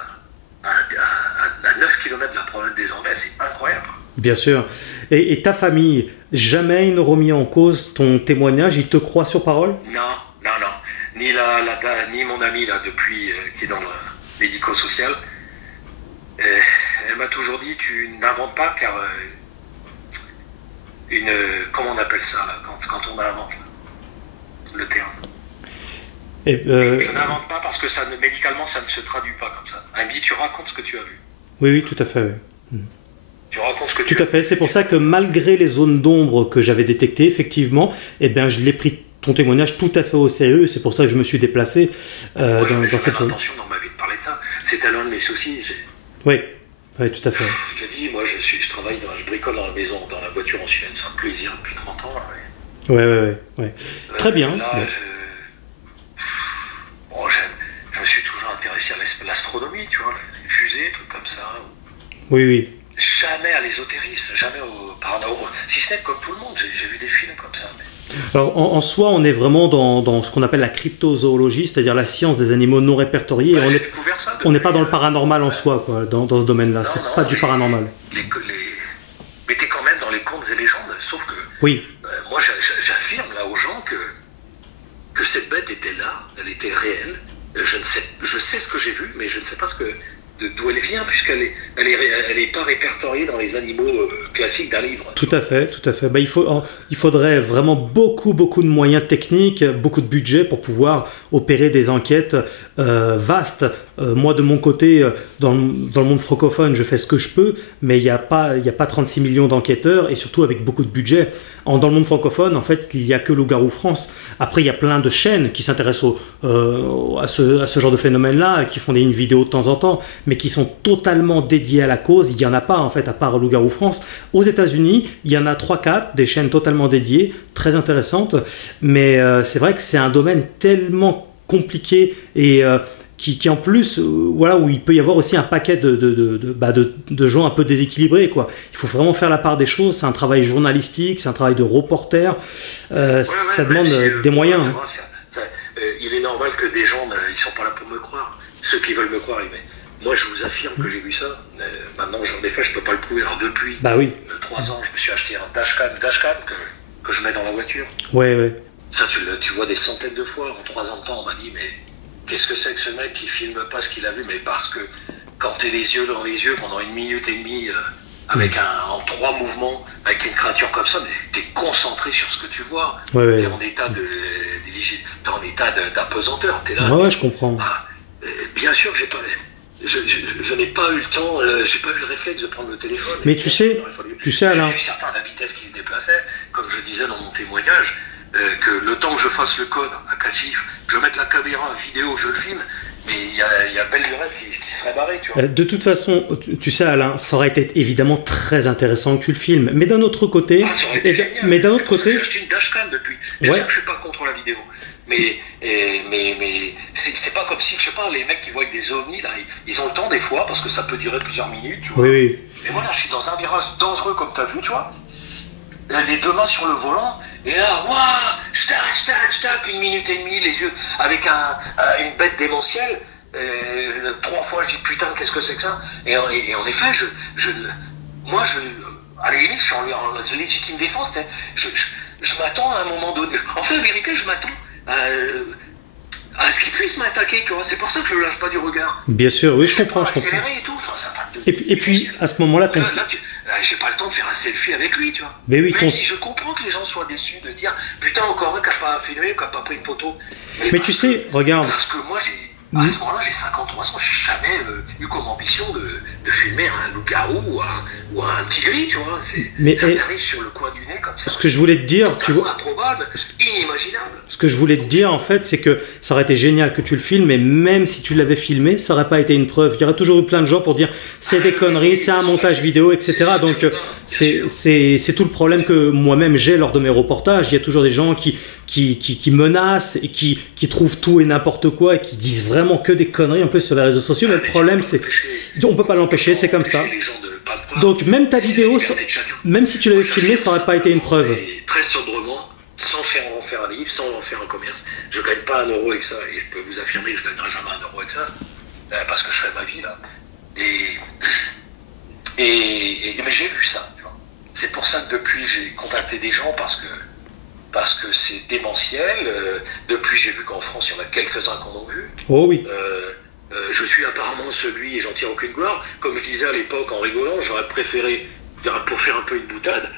à 9 km de la province des Anglais, c'est incroyable. Bien sûr. Et ta famille, jamais ils n'ont remis en cause ton témoignage, ils te croient sur parole? Non. Ni mon amie, là, depuis, qui est dans le médico-social, elle m'a toujours dit, tu n'inventes pas, car comment on appelle ça, là, quand on invente, le terme. Je n'invente pas parce que médicalement, ça ne se traduit pas comme ça. Elle me dit, tu racontes ce que tu as vu. Oui, tout à fait. Oui. Tu racontes ce que tu as vu. Tout à fait. C'est pour ça que malgré les zones d'ombre que j'avais détectées, effectivement, je l'ai pris ton témoignage tout à fait au sérieux. C'est pour ça que je me suis déplacé dans cette zone. Attention dans ma vie de parler de ça. C'était l'un de mes soucis. Oui, tout à fait. Je te dis, moi, je travaille, je bricole dans la maison, dans la voiture ancienne. C'est un plaisir depuis 30 ans. Ouais. Très bien. Là, je me suis toujours intéressé à l'astronomie, tu vois, les fusées, trucs comme ça. Oui. Jamais à l'ésotérisme, jamais au paranormal. Si ce n'est comme tout le monde, j'ai vu des films comme ça. Alors, en soi, on est vraiment dans ce qu'on appelle la cryptozoologie, c'est-à-dire la science des animaux non répertoriés. On n'est pas dans le paranormal en soi, quoi, dans ce domaine-là. C'est pas du paranormal. Mais t'es quand même dans les contes et légendes, sauf que oui. Moi, j'affirme là aux gens que cette bête était là, elle était réelle. Je sais ce que j'ai vu, mais je ne sais pas d'où elle vient, puisqu'elle est pas répertoriée dans les animaux classiques d'un livre. Tout à fait. Il faudrait vraiment beaucoup de moyens techniques, beaucoup de budget pour pouvoir opérer des enquêtes vastes. Moi, de mon côté, dans le monde francophone, je fais ce que je peux, mais il n'y a pas 36 millions d'enquêteurs, et surtout avec beaucoup de budget. Dans le monde francophone, en fait, il n'y a que Loup-garou France. Après, il y a plein de chaînes qui s'intéressent à ce genre de phénomène-là, qui font une vidéo de temps en temps, mais qui sont totalement dédiées à la cause. Il n'y en a pas, en fait, à part Loup-garou France. Aux États-Unis, il y en a 3-4, des chaînes totalement dédiées, très intéressantes, mais c'est vrai que c'est un domaine tellement compliqué et qui en plus, où il peut y avoir aussi un paquet de gens un peu déséquilibrés, quoi. Il faut vraiment faire la part des choses, c'est un travail journalistique, c'est un travail de reporter, ça demande des moyens. Il est normal que des gens, ils sont pas là pour me croire. Ceux qui veulent me croire, moi je vous affirme que j'ai vu ça. Maintenant, des fois, je peux pas le prouver. Alors depuis 3 ans, je me suis acheté un dashcam que je mets dans la voiture. Ouais. Ça, tu vois des centaines de fois. En 3 ans de temps, on m'a dit, mais qu'est-ce que c'est que ce mec qui filme pas ce qu'il a vu? Mais parce que quand t'es les yeux dans les yeux pendant 1 minute et demie, en 3 mouvements, avec une créature comme ça, mais t'es concentré sur ce que tu vois. T'es en état d'apesanteur. T'es là. Ouais, je comprends. Bien sûr que je n'ai pas eu le temps, j'ai pas eu le réflexe de prendre le téléphone. Mais tu sais, Alain. Je suis certain de la vitesse qui se déplaçait, comme je disais dans mon témoignage, que le temps que je fasse le code à 4 chiffres, que je mette la caméra vidéo, je le filme, mais il y a belle lurette qui serait barrée, tu vois. De toute façon, tu sais, Alain, ça aurait été évidemment très intéressant que tu le filmes, mais d'un autre côté... ça aurait été génial. Mais d'un autre côté... J'ai acheté une dashcam depuis. Bien sûr que je suis pas contre la vidéo. Mais c'est pas comme si, je sais pas, les mecs qui voient des ovnis, là, ils ont le temps des fois, parce que ça peut durer plusieurs minutes, tu vois. Oui. Mais voilà, je suis dans un virage dangereux, comme tu as vu, tu vois. Les 2 mains sur le volant, et là, waouh, stack, 1 minute et demie, les yeux, avec une bête démentielle. 3 fois, je dis, putain, qu'est-ce que c'est que ça? Et en effet, moi, à la limite, je suis en légitime défense, je m'attends à un moment donné. En fait, en vérité, je m'attends à ce qu'il puisse m'attaquer, tu vois. C'est pour ça que je ne lâche pas du regard. Bien sûr, oui, je comprends. Accéléré et tout. Enfin, ça et puis, à ce moment-là, j'ai pas le temps de faire un selfie avec lui, tu vois. Mais oui, Même si je comprends que les gens soient déçus de dire, putain, encore un qui n'a pas filmé, qui n'a pas pris une photo. Mais tu sais, regarde. Parce que moi, À ce moment-là, j'ai 53 ans, j'ai jamais eu comme ambition de filmer un loup-garou ou un tigri, tu vois. Ça t'arrive sur le coin du nez comme ça. Ce que je voulais te dire, tu vois. Improbable, inimaginable. Ce que je voulais te dire, en fait, c'est que ça aurait été génial que tu le filmes, mais même si tu l'avais filmé, ça n'aurait pas été une preuve. Il y aurait toujours eu plein de gens pour dire c'est des conneries, c'est un montage vidéo, etc. Donc, c'est tout le problème que moi-même j'ai lors de mes reportages. Il y a toujours des gens qui menacent et qui trouvent tout et n'importe quoi et qui disent vraiment que des conneries un peu sur les réseaux sociaux, mais le problème c'est on peut pas l'empêcher, c'est comme ça. Donc même ta vidéo, même si tu l'avais filmé, ça aurait pas été une preuve. Très sobrement, sans en faire un livre, sans en faire un commerce. Je gagne pas 1 euro avec ça, et je peux vous affirmer que je gagnerai jamais 1 euro avec ça, parce que je fais ma vie là. Mais j'ai vu ça. C'est pour ça que depuis j'ai contacté des gens parce que c'est démentiel. Depuis, j'ai vu qu'en France, il y en a quelques-uns qui en ont vu. Oh oui. Je suis apparemment celui, et j'en tire aucune gloire. Comme je disais à l'époque en rigolant, j'aurais préféré, pour faire un peu une boutade,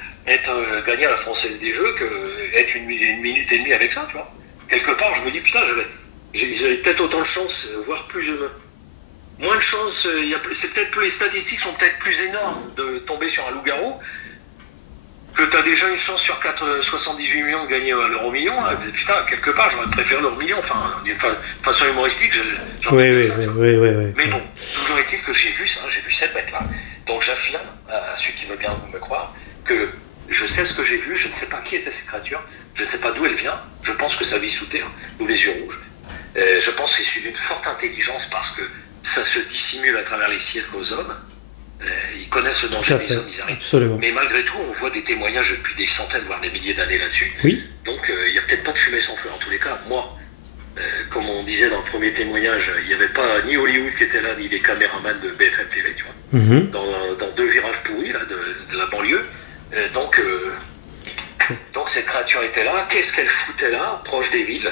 gagner à la Française des Jeux qu'être une minute et demie avec ça, tu vois. Quelque part, je me dis, putain, j'avais peut-être autant de chance, voire plus moins de chance. C'est peut-être les statistiques sont peut-être plus énormes de tomber sur un loup-garou. Que tu as déjà une chance sur 78 millions de gagner l'euro million, hein. Putain, quelque part, j'aurais préféré l'euro million, enfin, d'une façon humoristique, oui. Mais bon, toujours est-il que j'ai vu ça, j'ai vu cette bête-là. Donc j'affirme à ceux qui veulent bien me croire que je sais ce que j'ai vu, je ne sais pas qui était cette créature, je ne sais pas d'où elle vient, je pense que ça vit sous terre, ou les yeux rouges. Je pense qu'il est d'une forte intelligence parce que ça se dissimule à travers les cirques aux hommes. Ils connaissent le danger des hommes, ils arrivent. Absolument. Mais malgré tout, on voit des témoignages depuis des centaines, voire des milliers d'années là-dessus. Oui. Donc, il n'y a peut-être pas de fumée sans feu. En tous les cas, moi, comme on disait dans le premier témoignage, il n'y avait pas ni Hollywood qui était là, ni les caméramans de BFM TV, tu vois. Dans 2 virages pourris, là, de la banlieue. Donc, cette créature était là. Qu'est-ce qu'elle foutait là, proche des villes?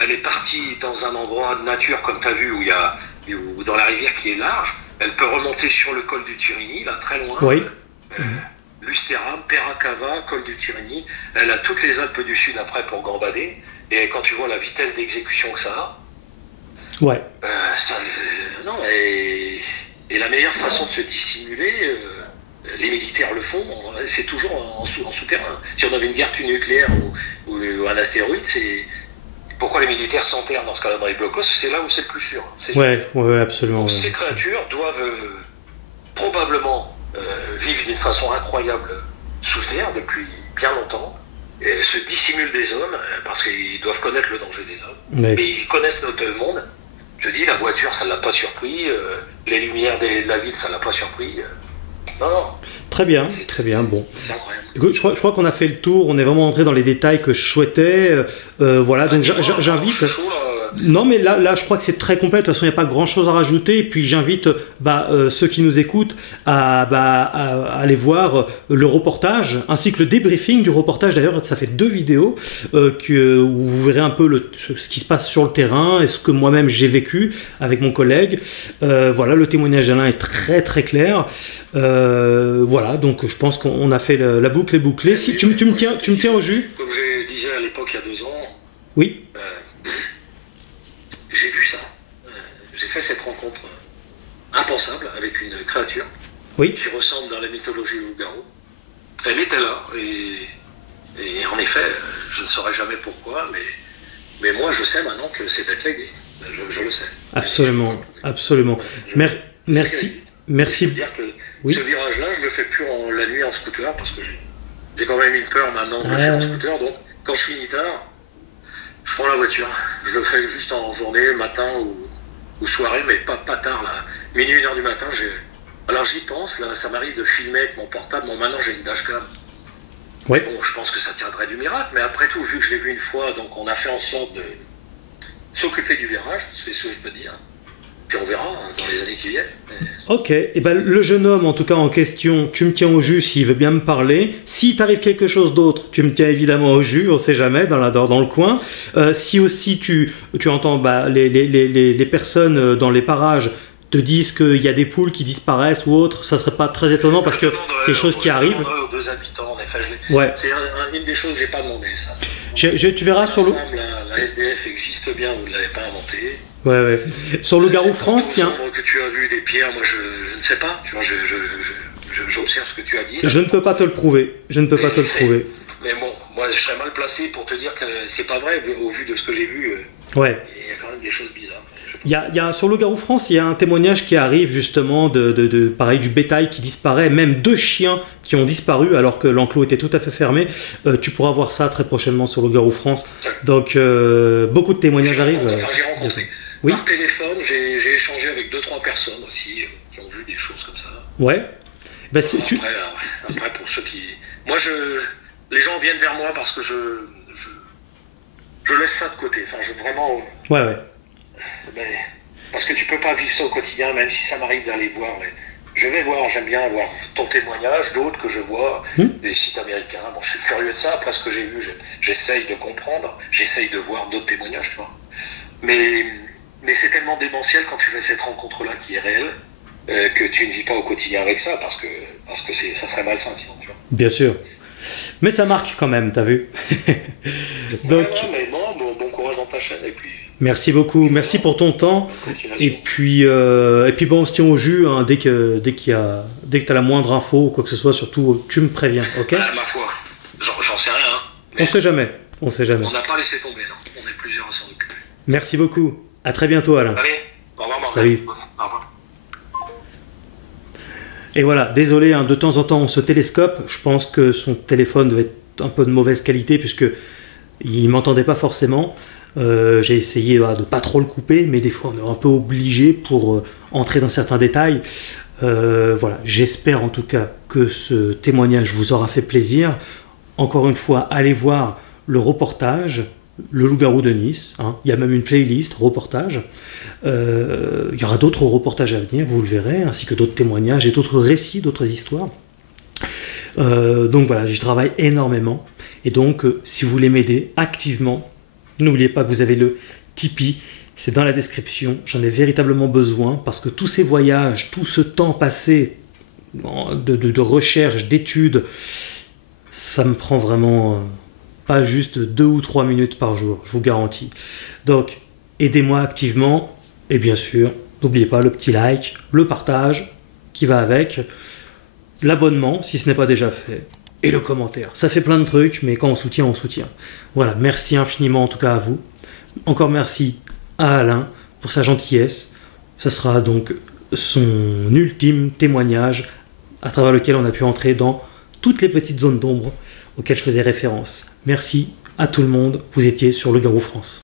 Elle est partie dans un endroit de nature, comme tu as vu, ou dans la rivière qui est large. Elle peut remonter sur le col du Turini, là, très loin. Oui. Lucéram, Peracava, col du Turini. Elle a toutes les Alpes du Sud après pour gambader. Et quand tu vois la vitesse d'exécution que ça a, ouais. Non, et la meilleure façon de se dissimuler, les militaires le font, c'est toujours en souterrain. Si on avait une guerre nucléaire ou un astéroïde, c'est... Pourquoi les militaires s'enterrent dans ce cas-là dans les blocos? C'est là où c'est le plus sûr. Ouais, absolument. Donc, ces créatures doivent probablement vivre d'une façon incroyable sous terre depuis bien longtemps, et se dissimulent des hommes parce qu'ils doivent connaître le danger des hommes. Mais ils connaissent notre monde. Je dis, la voiture, ça ne l'a pas surpris, les lumières de la ville, ça ne l'a pas surpris. Non. Très bien, bon. C'est incroyable. Écoute, je crois qu'on a fait le tour, on est vraiment entré dans les détails que je souhaitais. Voilà, donc j'invite... Non, mais là, je crois que c'est très complet. De toute façon, il n'y a pas grand-chose à rajouter. Et puis, j'invite ceux qui nous écoutent à aller voir le reportage, ainsi que le débriefing du reportage. D'ailleurs, ça fait 2 vidéos où vous verrez un peu ce qui se passe sur le terrain et ce que moi-même j'ai vécu avec mon collègue. Voilà, le témoignage d'Alain est très, très clair. Voilà, donc je pense qu'on a fait la boucle est bouclée. Si tu me tiens au jus. Comme je disais à l'époque, il y a 2 ans. Oui. J'ai vu ça. J'ai fait cette rencontre impensable avec une créature qui ressemble dans la mythologie au loup-garou. Elle était là et en effet, je ne saurais jamais pourquoi, mais moi je sais maintenant que ces bêtes-là existent. Je le sais. Absolument, absolument. Merci. Je veux dire que ce virage-là, je le fais plus la nuit en scooter parce que j'ai quand même une peur maintenant de le faire en scooter. Donc quand je finis tard, je prends la voiture, je le fais juste en journée, matin ou soirée, mais pas tard, là. Minuit, 1h du matin, alors j'y pense, là, ça m'arrive de filmer avec mon portable. Bon, maintenant j'ai une dashcam. Ouais. Bon, je pense que ça tiendrait du miracle, mais après tout, vu que je l'ai vu une fois, donc on a fait en sorte de s'occuper du virage, c'est ce que je peux dire. Puis on verra dans les années qui viennent. Ok, et ben le jeune homme en tout cas en question, tu me tiens au jus s'il veut bien me parler. S'il t'arrive quelque chose d'autre, tu me tiens évidemment au jus, on sait jamais, dans le coin. Si aussi tu entends les personnes dans les parages te disent qu'il y a des poules qui disparaissent ou autres, ça serait pas très étonnant parce que c'est des choses qui arrivent. Aux 2 habitants, Enfin, Ouais. c'est une des choses que j'ai pas demandé, ça. Tu verras sur le... La SDF existe bien, vous ne l'avez pas inventée. Ouais, ouais. Sur le Garou France, il y a... que tu as vu des pierres, moi je ne sais pas. Tu vois, j'observe ce que tu as dit. Là. Je ne peux pas te le prouver. Je ne peux pas te le prouver. Mais bon, moi je serais mal placé pour te dire que c'est pas vrai au vu de ce que j'ai vu. Ouais. Il y a quand même des choses bizarres. Sur le Garou France, il y a un témoignage qui arrive justement pareil, du bétail qui disparaît, même 2 chiens qui ont disparu alors que l'enclos était tout à fait fermé. Tu pourras voir ça très prochainement sur le Garou France. Donc beaucoup de témoignages arrivent. J'ai rencontré. Oui. Par téléphone, j'ai échangé avec 2-3 personnes aussi qui ont vu des choses comme ça. Ouais. Ben, après, pour ceux qui... Moi, les gens viennent vers moi parce que je laisse ça de côté. Enfin, vraiment... Ouais, ouais. Mais, parce que tu peux pas vivre ça au quotidien, même si ça m'arrive d'aller voir. Mais je vais voir, j'aime bien voir ton témoignage, d'autres que je vois, des sites américains. Bon, je suis curieux de ça. Après ce que j'ai vu, j'essaye de comprendre, j'essaye de voir d'autres témoignages, tu vois. Mais c'est tellement démentiel quand tu fais cette rencontre-là qui est réelle, que tu ne vis pas au quotidien avec ça, parce que ça serait malsain sinon, tu vois. Bien sûr. Mais ça marque quand même, t'as vu. Donc, mais non, bon courage dans ta chaîne, et puis... Merci beaucoup, merci pour ton temps. Et puis bon, on se tient au jus, hein, dès que tu as la moindre info ou quoi que ce soit, surtout tu me préviens, ok? Ma foi, j'en sais rien. Hein, on sait jamais, on sait jamais. On n'a pas laissé tomber, non. On est plusieurs à s'en occuper. Merci beaucoup, à très bientôt Alain. Allez, au revoir Marc. Salut. Au revoir. Et voilà, désolé, hein, de temps en temps on se télescope, je pense que son téléphone devait être un peu de mauvaise qualité puisque il ne m'entendait pas forcément. J'ai essayé de pas trop le couper, mais des fois on est un peu obligé pour entrer dans certains détails. Voilà, j'espère en tout cas que ce témoignage vous aura fait plaisir. Encore une fois, allez voir le reportage, le loup-garou de Nice. Hein. Il y a même une playlist reportage. Il y aura d'autres reportages à venir, vous le verrez, ainsi que d'autres témoignages et d'autres récits, d'autres histoires. Donc voilà, j'y travaille énormément. Et donc, si vous voulez m'aider activement, n'oubliez pas que vous avez le Tipeee, c'est dans la description. J'en ai véritablement besoin parce que tous ces voyages, tout ce temps passé de recherche, d'études, ça me prend vraiment pas juste 2 ou 3 minutes par jour, je vous garantis. Donc, aidez-moi activement et bien sûr, n'oubliez pas le petit like, le partage qui va avec, l'abonnement si ce n'est pas déjà fait. Et le commentaire. Ça fait plein de trucs, mais quand on soutient, on soutient. Voilà, merci infiniment en tout cas à vous. Encore merci à Alain pour sa gentillesse. Ça sera donc son ultime témoignage à travers lequel on a pu entrer dans toutes les petites zones d'ombre auxquelles je faisais référence. Merci à tout le monde, vous étiez sur le Garou France.